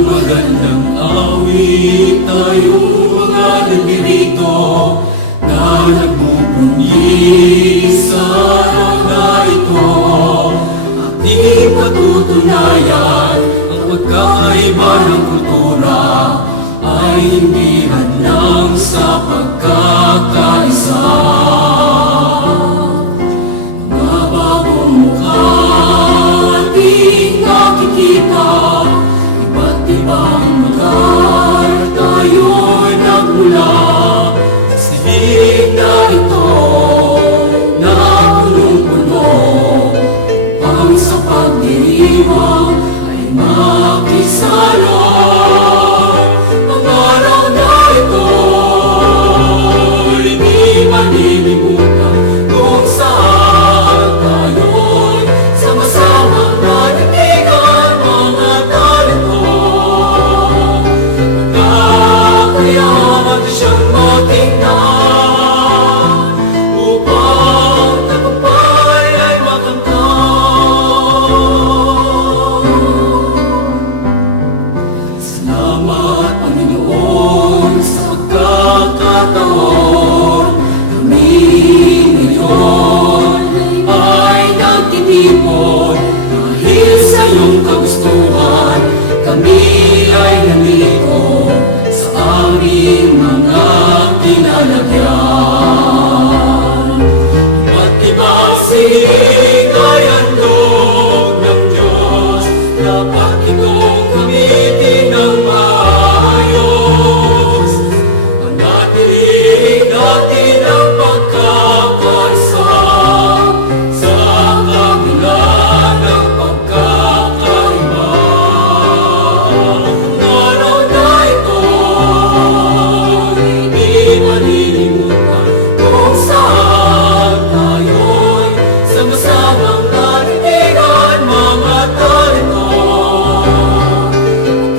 magandang awit tayong mga nandito na nagbubunyi sa araw na ito. Ating patutunayan ang pagkakaiba ng kultura ay hindi hadlang sa pagkakaisa. Mga bagong mukha ating nakikita, iba't ibang lugar tayo'y nagmula. Sa hilig na ito na punong-puno, upang sa pagdiriwang ay makisalo. Ang araw na ito hindi malilimutan kung saan tayo'y sama-samang nanatigan mga talento. Kakayaman siyang matingnan upang tagumpay ay makamtan. Salamat, Panginoon, sa pagkakataon. Kami ngayon ay nagtitipon dahil sa iyong kagustuhan. Kami ay nandito sa aming mga kinalagyan. Iba't ibang sinig ay handog ng Diyos. Dapat itong gamitin ng maayos. Panatilihin natin ang pagkakaisa sa kabila ng pagkakaiba. Ang araw na ito hindi malilimutan kung saan tayo'y sama-samang nanatigan mga talento.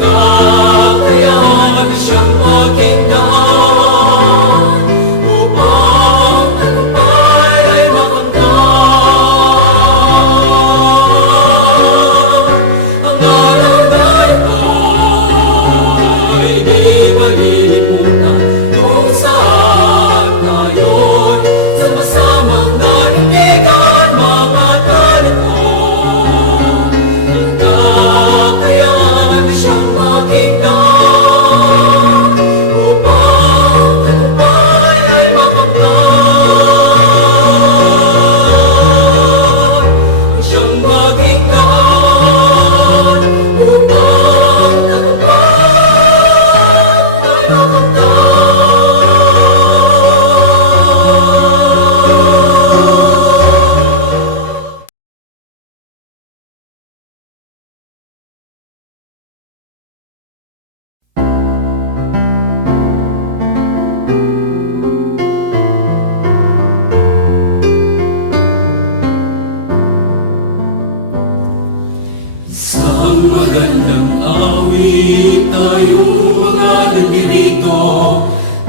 Kakayahan siyang matingnan upang tagumpay ay makamtan. Ang araw na ito hindi malilimutan kung saan tayo'y sama-samang nanatigan mga talento. Kakayahan siyang matingnan upang tagumpay ay makamtan. Siyang matingnan upang tagumpay ay makamtan. Isang magandang awit tayong mga nandito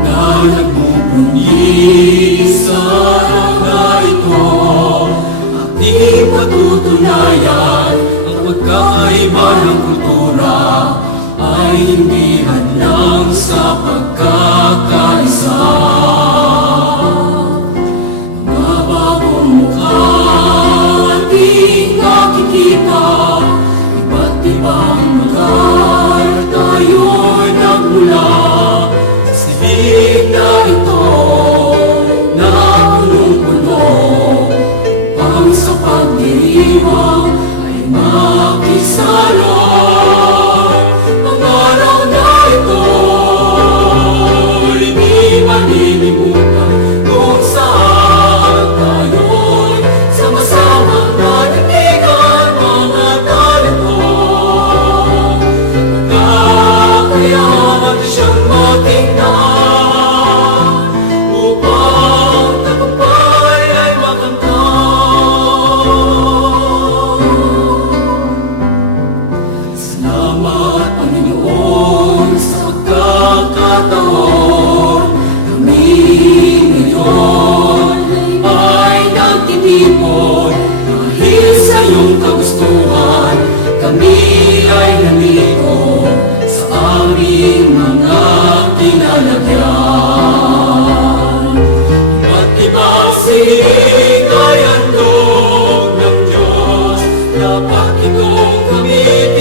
na nagbubunyi sa araw na ito. Ating patutunayan ang pagkakaiba ng kultura ay hindi hadlang sa pagkakaisa. Mga bagong mukha ating nakikita, iba't ibang lugar tayo'y nagmula. Sa hilig na ito na punong-puno, upang sa pagdiriwang ay makisalo. Ang araw na ito itong kami